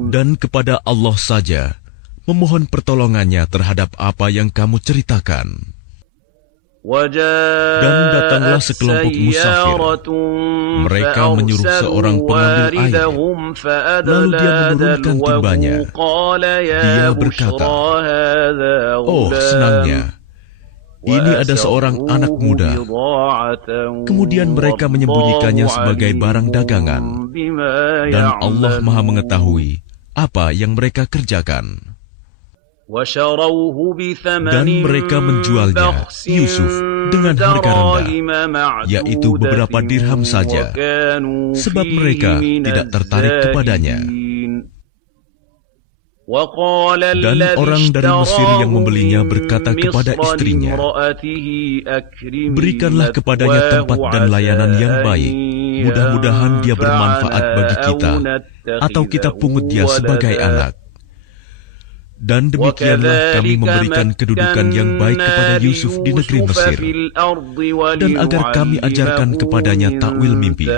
Dan kepada Allah saja memohon pertolongannya terhadap apa yang kamu ceritakan." Dan datanglah sekelompok musafir. Mereka menyuruh seorang pengambil air. Lalu dia menurunkan timbanya. Dia berkata, "Oh, senangnya, ini ada seorang anak muda." Kemudian mereka menyembunyikannya sebagai barang dagangan. Dan Allah Maha mengetahui apa yang mereka kerjakan. Dan mereka menjualnya, Yusuf, dengan harga rendah, yaitu beberapa dirham saja, sebab mereka tidak tertarik kepadanya. Dan orang dari Mesir yang membelinya berkata kepada istrinya, "Berikanlah kepadanya tempat dan layanan yang baik. Mudah-mudahan dia bermanfaat bagi kita, atau kita pungut dia sebagai anak." Dan demikianlah kami memberikan kedudukan yang baik kepada Yusuf di negeri Mesir, dan agar kami ajarkan kepadanya takwil mimpi.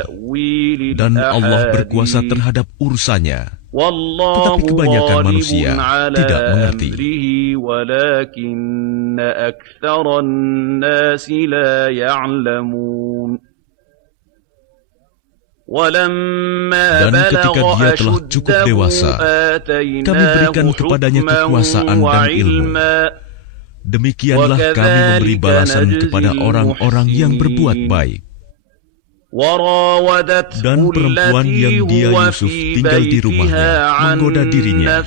Dan Allah berkuasa terhadap urusannya, tetapi kebanyakan manusia tidak mengerti. Dan ketika dia telah cukup dewasa, kami berikan kepadanya kekuasaan dan ilmu. Demikianlah kami memberi balasan kepada orang-orang yang berbuat baik. Dan perempuan yang dia Yusuf tinggal di rumahnya menggoda dirinya.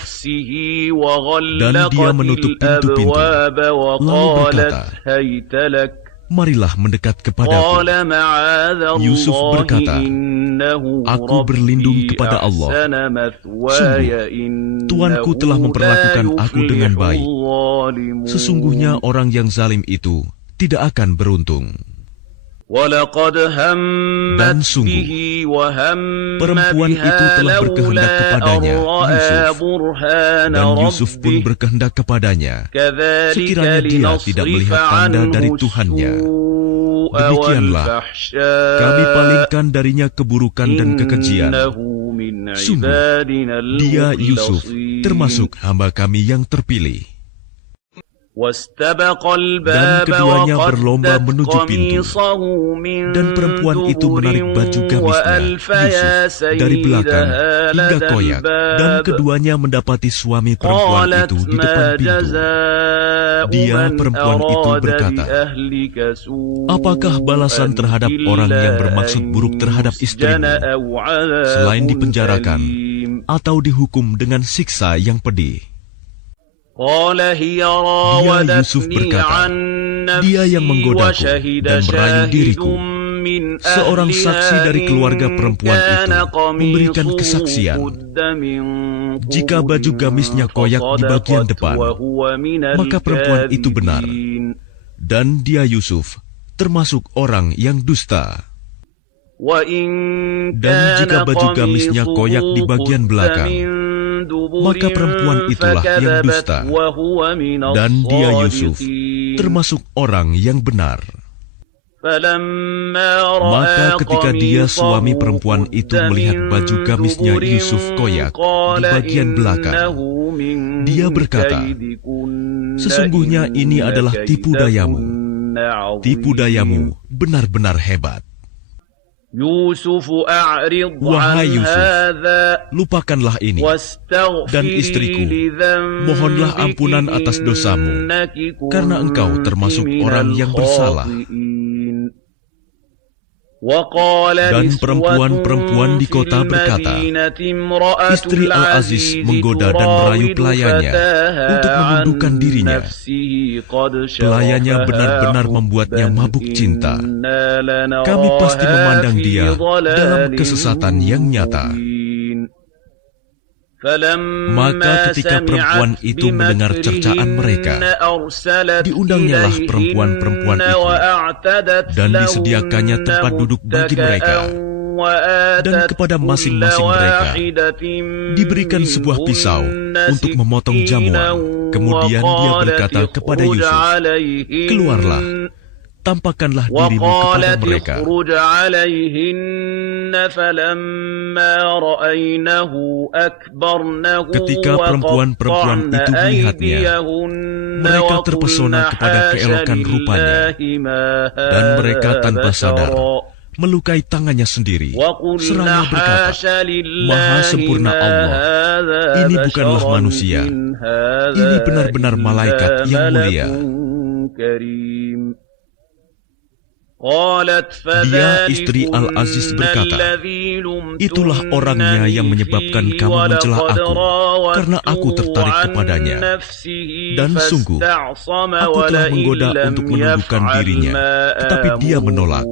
Dan dia menutup pintu-pintu, lalu berkata, "Marilah mendekat kepadaku." Yusuf berkata, "Aku berlindung kepada Allah. Sungguh, Tuanku telah memperlakukan aku dengan baik. Sesungguhnya orang yang zalim itu tidak akan beruntung." Dan sungguh, perempuan itu telah berkehendak kepadanya, Yusuf, dan Yusuf pun berkehendak kepadanya, sekiranya dia tidak melihat tanda dari Tuhannya. Demikianlah, kami palingkan darinya keburukan dan kekejian. Sungguh, dia Yusuf termasuk hamba kami yang terpilih. Dan keduanya berlomba menuju pintu. Dan perempuan itu menarik baju gamisnya, Yusuf, dari belakang hingga koyak. Dan keduanya mendapati suami perempuan itu di depan pintu. Dia, perempuan itu, berkata, "Apakah balasan terhadap orang yang bermaksud buruk terhadap istrimu, selain dipenjarakan atau dihukum dengan siksa yang pedih?" Dia Yusuf berkata, "Dia yang menggodaku dan merayu diriku." Seorang saksi dari keluarga perempuan itu memberikan kesaksian. Jika baju gamisnya koyak di bagian depan, maka perempuan itu benar. Dan dia Yusuf termasuk orang yang dusta. Dan jika baju gamisnya koyak di bagian belakang, maka perempuan itulah yang dusta. Dan dia Yusuf termasuk orang yang benar. Maka ketika dia, suami perempuan itu, melihat baju gamisnya Yusuf koyak di bagian belakang, dia berkata, "Sesungguhnya ini adalah tipu dayamu. Tipu dayamu benar-benar hebat." Wahai Yusuf, lupakanlah ini, dan istriku, mohonlah ampunan atas dosamu, karena engkau termasuk orang yang bersalah. Dan perempuan-perempuan di kota berkata, istri Al-Aziz menggoda dan merayu pelayannya untuk menundukkan dirinya. Pelayannya benar-benar membuatnya mabuk cinta. Kami pasti memandang dia dalam kesesatan yang nyata. Maka ketika perempuan itu mendengar cercaan mereka, diundangnyalah perempuan-perempuan itu, dan disediakannya tempat duduk bagi mereka. Dan kepada masing-masing mereka diberikan sebuah pisau untuk memotong jamuan. Kemudian dia berkata kepada Yusuf, keluarlah, tampakkanlah dirimu kepada mereka. Ketika perempuan-perempuan itu melihatnya, mereka terpesona kepada keelokan rupanya, dan mereka tanpa sadar melukai tangannya sendiri, seraya berkata, Maha sempurna Allah, ini bukanlah manusia, ini benar-benar malaikat yang mulia. Dia, istri Al-Aziz, berkata, itulah orangnya yang menyebabkan kamu mencela aku, karena aku tertarik kepadanya. Dan sungguh, aku telah menggoda untuk menundukkan dirinya, tetapi dia menolak.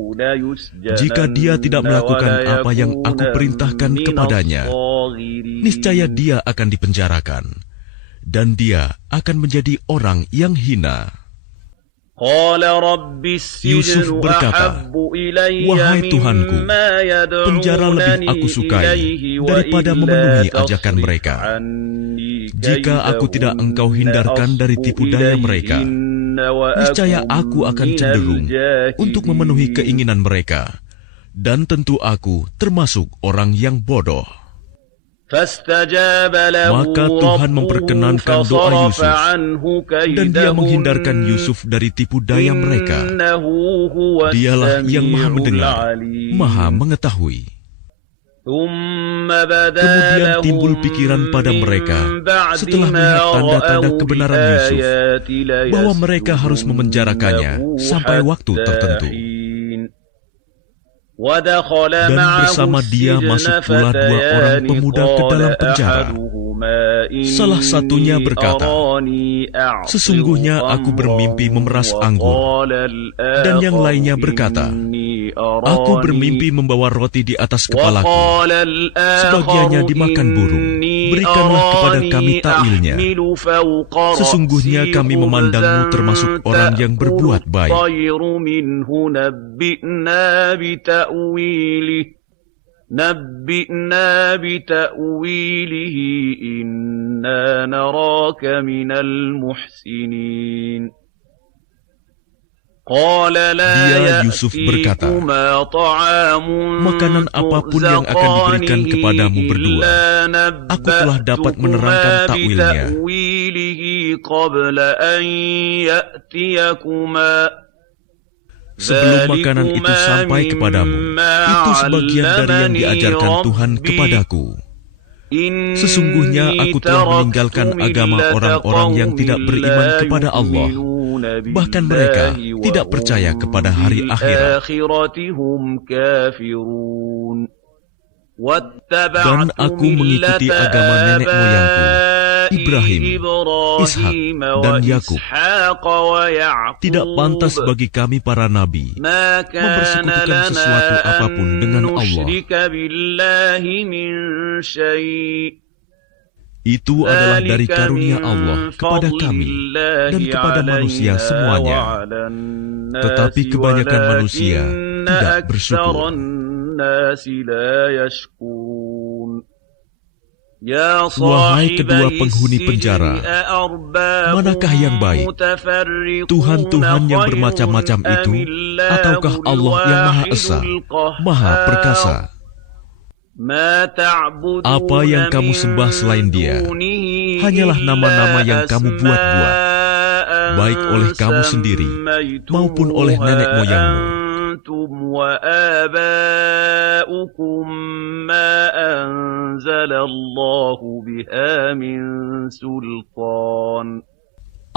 Jika dia tidak melakukan apa yang aku perintahkan kepadanya, niscaya dia akan dipenjarakan, dan dia akan menjadi orang yang hina. Yusuf berkata, wahai Tuhanku, penjara lebih aku sukai daripada memenuhi ajakan mereka. Jika aku tidak engkau hindarkan dari tipu daya mereka, niscaya aku akan cenderung untuk memenuhi keinginan mereka, dan tentu aku termasuk orang yang bodoh. Maka Tuhan memperkenankan doa Yusuf, dan dia menghindarkan Yusuf dari tipu daya mereka. Dialah yang maha mendengar, maha mengetahui. Kemudian timbul pikiran pada mereka setelah melihat tanda-tanda kebenaran Yusuf, bahwa mereka harus memenjarakannya sampai waktu tertentu. Dan bersama dia masuk pula dua orang pemuda ke dalam penjara. Salah satunya berkata, sesungguhnya aku bermimpi memeras anggur. Dan yang lainnya berkata, aku bermimpi membawa roti di atas kepalaku. Sebagiannya dimakan burung. Berikanlah kepada kami takwilnya. Sesungguhnya kami memandangmu termasuk orang yang berbuat baik. نبئنا بتأويله إنا نراك من المحسنين. Dia Yusuf berkata, makanan apapun yang akan diberikan kepadamu berdua, aku telah dapat menerangkan takwilnya. Sebelum makanan itu sampai kepadamu, itu sebagian dari yang diajarkan Tuhan kepadaku. Sesungguhnya aku telah meninggalkan agama orang-orang yang tidak beriman kepada Allah. Bahkan mereka tidak percaya kepada hari akhirat. Dan aku mengikuti agama nenek moyangku, Ibrahim, Ishak, dan Yakub. Tidak pantas bagi kami para nabi mempersekutukan sesuatu apapun dengan Allah. Itu adalah dari karunia Allah kepada kami dan kepada manusia semuanya. Tetapi kebanyakan manusia tidak bersyukur. Wahai kedua penghuni penjara, manakah yang baik? Tuhan-Tuhan yang bermacam-macam itu, ataukah Allah yang Maha Esa, Maha Perkasa? Apa yang kamu sembah selain Dia hanyalah nama-nama yang kamu buat-buat, baik oleh kamu sendiri maupun oleh nenek moyangmu.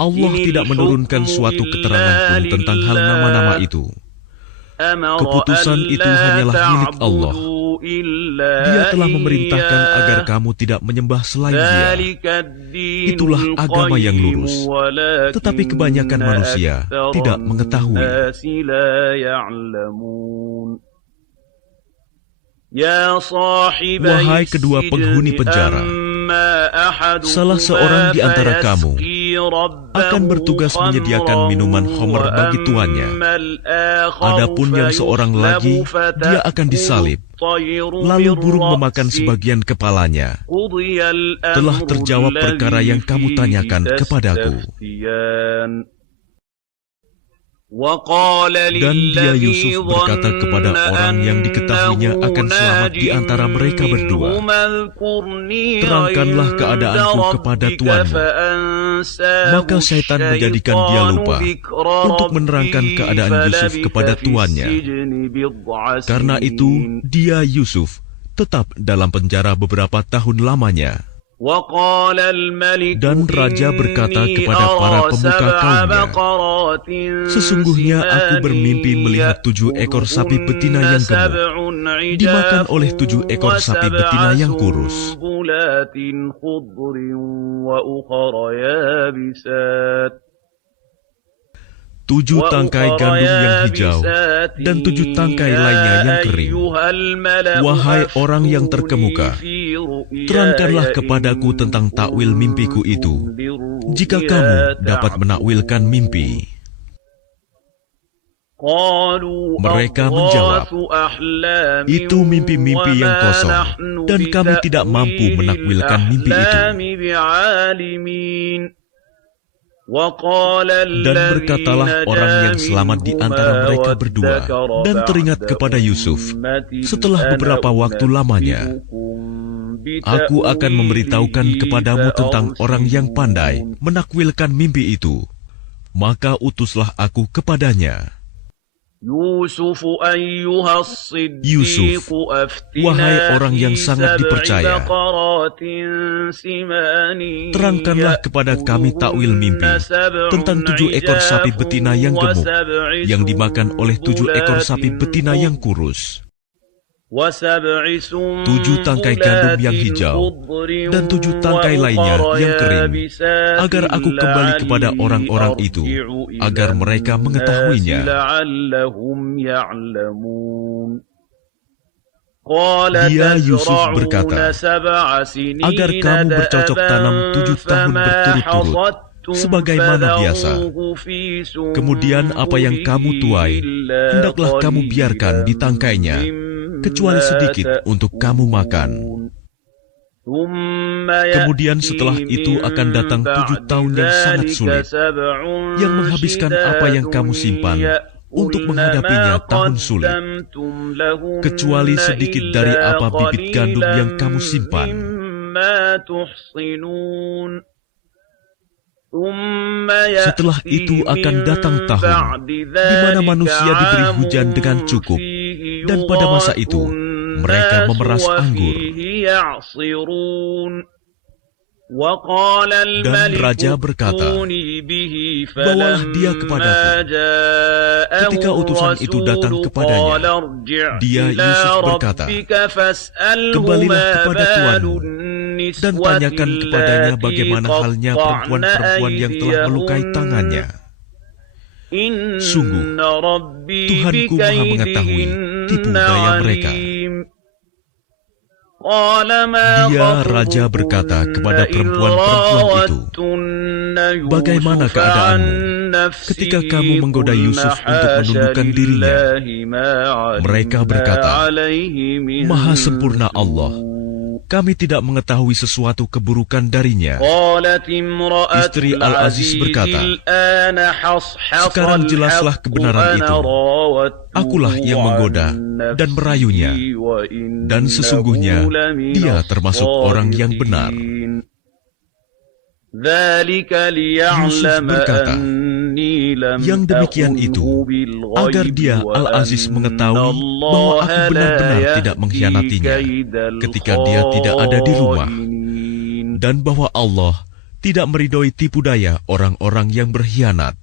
Allah tidak menurunkan suatu keterangan pun tentang hal nama-nama itu. Keputusan itu hanyalah milik Allah. Dia telah memerintahkan agar kamu tidak menyembah selain Dia. Itulah agama yang lurus. Tetapi kebanyakan manusia tidak mengetahui. Wahai kedua penghuni penjara, salah seorang di antara kamu akan bertugas menyediakan minuman khamr bagi tuannya. Adapun yang seorang lagi, dia akan disalib, lalu burung memakan sebagian kepalanya. Telah terjawab perkara yang kamu tanyakan kepadaku. Dan dia Yusuf berkata kepada orang yang diketahuinya akan selamat di antara mereka berdua, terangkanlah keadaanku kepada tuanmu. Maka syaitan menjadikan dia lupa untuk menerangkan keadaan Yusuf kepada tuannya. Karena itu, dia Yusuf tetap dalam penjara beberapa tahun lamanya. Dan raja berkata kepada para pemuka kaumnya, sesungguhnya aku bermimpi melihat 7 ekor sapi betina yang gemuk dimakan oleh 7 ekor sapi betina yang kurus. 7 tangkai gandum yang hijau dan 7 tangkai lainnya yang kering. Wahai orang yang terkemuka, terangkanlah kepadaku tentang takwil mimpiku itu, jika kamu dapat menakwilkan mimpi. Mereka menjawab, itu mimpi-mimpi yang kosong, dan kami tidak mampu menakwilkan mimpi itu. Dan berkatalah orang yang selamat di antara mereka berdua, dan teringat kepada Yusuf setelah beberapa waktu lamanya, aku akan memberitahukan kepadamu tentang orang yang pandai menakwilkan mimpi itu. Maka utuslah aku kepadanya. Yusuf, wahai orang yang sangat dipercaya, terangkanlah kepada kami takwil mimpi tentang 7 ekor sapi betina yang gemuk yang dimakan oleh 7 ekor sapi betina yang kurus, 7 tangkai gandum yang hijau, dan 7 tangkai lainnya yang kering, agar aku kembali kepada orang-orang itu, agar mereka mengetahuinya. Dia Yusuf berkata, agar kamu bercocok tanam 7 tahun berturut-turut, sebagaimana biasa. Kemudian apa yang kamu tuai, hendaklah kamu biarkan di tangkainya, kecuali sedikit untuk kamu makan. Kemudian setelah itu akan datang 7 tahun yang sangat sulit, yang menghabiskan apa yang kamu simpan untuk menghadapinya tahun sulit, kecuali sedikit dari apa bibit gandum yang kamu simpan. Setelah itu akan datang tahun di mana manusia diberi hujan dengan cukup, dan pada masa itu mereka memeras anggur. Dan raja berkata, bawalah dia kepadaku. Ketika utusan itu datang kepadanya, dia Yusuf berkata, kembalilah kepada tuanmu dan tanyakan kepadanya bagaimana halnya perempuan-perempuan yang telah melukai tangannya. Sungguh, Tuhanku Maha mengetahui tipu daya mereka. Dia raja berkata kepada perempuan-perempuan itu, bagaimana keadaanmu ketika kamu menggoda Yusuf untuk menundukkan dirinya? Mereka berkata, Maha sempurna Allah, kami tidak mengetahui sesuatu keburukan darinya. Istri Al-Aziz berkata, sekarang jelaslah kebenaran itu. Akulah yang menggoda dan merayunya, dan sesungguhnya dia termasuk orang yang benar. Yusuf berkata, yang demikian itu agar dia Al-Aziz mengetahui bahwa aku benar-benar tidak mengkhianatinya ketika dia tidak ada di rumah, dan bahwa Allah tidak meridhoi tipu daya orang-orang yang berkhianat.